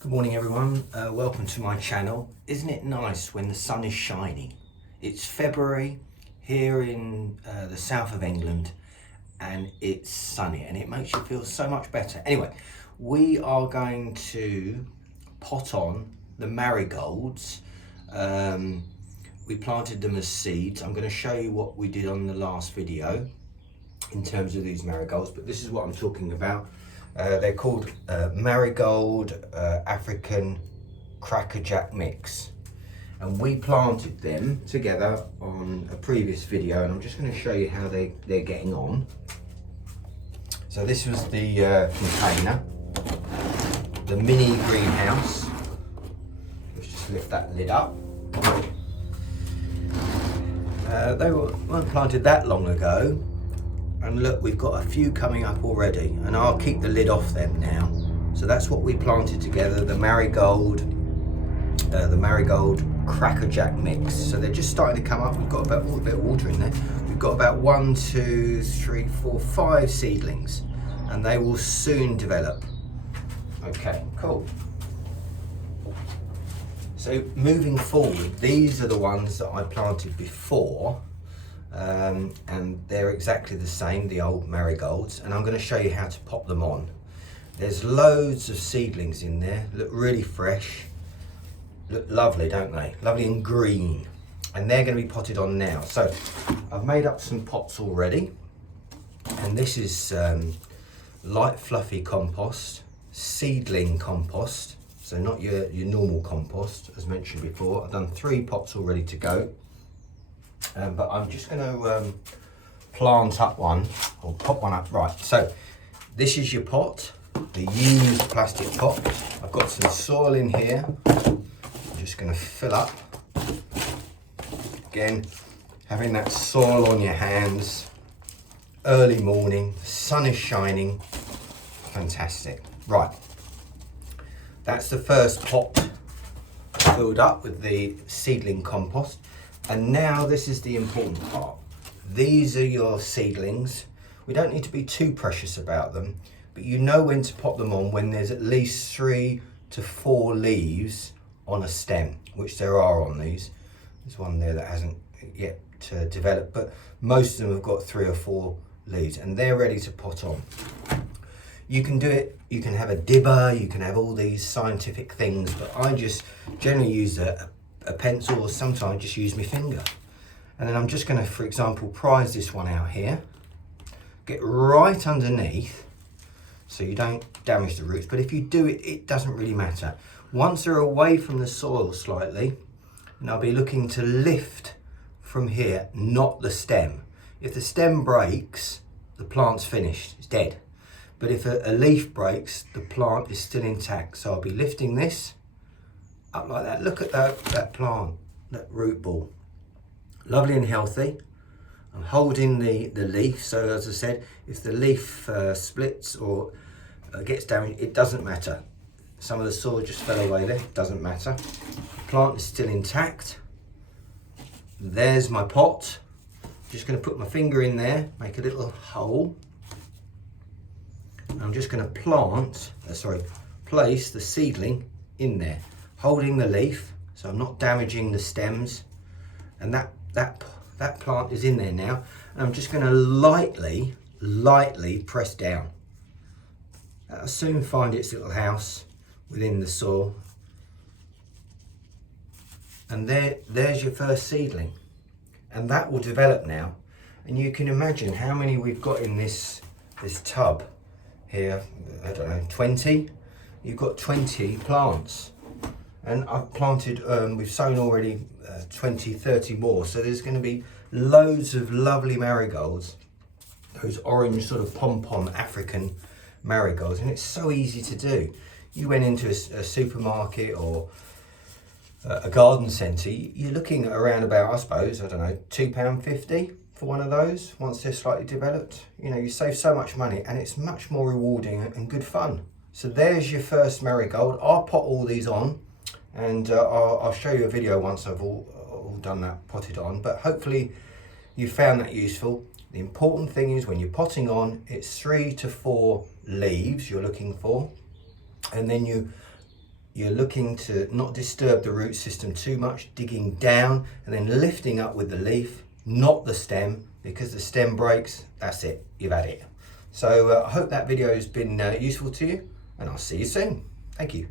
Good morning everyone, welcome to my channel. Isn't it nice when the sun is shining? It's February here in the south of England and it's sunny and it makes you feel so much better. Anyway, we are going to pot on the marigolds. We planted them as seeds. I'm going to show you what we did on the last video in terms of these marigolds, but this is what I'm talking about. They're called marigold African crackerjack mix, and we planted them together on a previous video, and I'm just going to show you how they're getting on. So this was the container, the mini greenhouse. Let's just lift that lid up. They weren't planted that long ago. And look, we've got a few coming up already, and I'll keep the lid off them now. So that's what we planted together, the marigold crackerjack mix. So they're just starting to come up. We've got about a bit of water in there. We've got about 1, 2, 3, 4, 5 seedlings, and they will soon develop. Okay, cool. So moving forward, these are the ones that I planted before. And they're exactly the same, the old marigolds, and I'm going to show you how to pop them on. There's loads of seedlings in there, look really fresh, look lovely, don't they? Lovely and green, and they're going to be potted on now. So I've made up some pots already, and this is light fluffy compost, seedling compost, so not your normal compost as mentioned before. I've done 3 pots all ready to go. But I'm just going to plant up one, or pop one up. Right, so this is your pot, the used plastic pot. I've got some soil in here. I'm just going to fill up. Again, having that soil on your hands, early morning, the sun is shining, fantastic. Right, that's the first pot filled up with the seedling compost. And now this is the important part. These are your seedlings. We don't need to be too precious about them, but you know when to pop them on when there's at least 3 to 4 leaves on a stem, which there are on these. There's one there that hasn't yet developed, but most of them have got 3 or 4 leaves and they're ready to pot on. You can do it, you can have a dibber, you can have all these scientific things, but I just generally use a pencil, or sometimes just use my finger. And then I'm just going to, for example, prise this one out here, get right underneath so you don't damage the roots, but if you do it, it doesn't really matter. Once they're away from the soil slightly, and I'll be looking to lift from here, not the stem. If the stem breaks, the plant's finished, it's dead. But if a leaf breaks, the plant is still intact. So I'll be lifting this up like that. Look at that plant, that root ball. Lovely and healthy. I'm holding the leaf, so as I said, if the leaf splits or gets damaged, it doesn't matter. Some of the soil just fell away there, it doesn't matter. The plant is still intact. There's my pot. Just going to put my finger in there, make a little hole. I'm just going to place the seedling in there, holding the leaf so I'm not damaging the stems, and that plant is in there now, and I'm just going to lightly press down. That'll soon find its little house within the soil, and there's your first seedling, and that will develop now. And you can imagine how many we've got in this tub here. I don't know, 20. You've got 20 plants. And I've planted, we've sown already 20, 30 more. So there's going to be loads of lovely marigolds, those orange sort of pom-pom African marigolds. And it's so easy to do. You went into a supermarket or a garden centre, you're looking at around about, I suppose, I don't know, £2.50 for one of those once they're slightly developed. You know, you save so much money and it's much more rewarding and good fun. So there's your first marigold. I'll pot all these on, and I'll show you a video once I've all done that, potted on, but hopefully you found that useful. The important thing is when you're potting on, it's 3 to 4 leaves you're looking for, and then you you're looking to not disturb the root system too much, digging down and then lifting up with the leaf, not the stem, because the stem breaks, that's it, you've had it. So I hope that video has been useful to you, and I'll see you soon. Thank you.